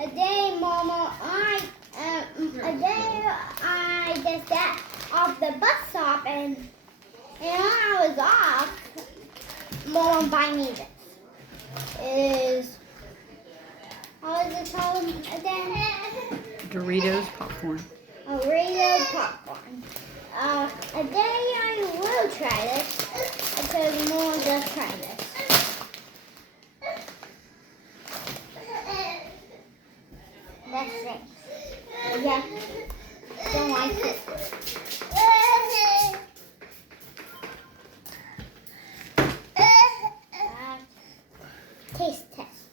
A day, Mama, I just got off the bus stop, and when I was off, Mama buy me this. How is it called again? Doritos popcorn. Dorito popcorn. A day I will try this because Mama does try this. That's it. Yeah. Don't like it. Taste test.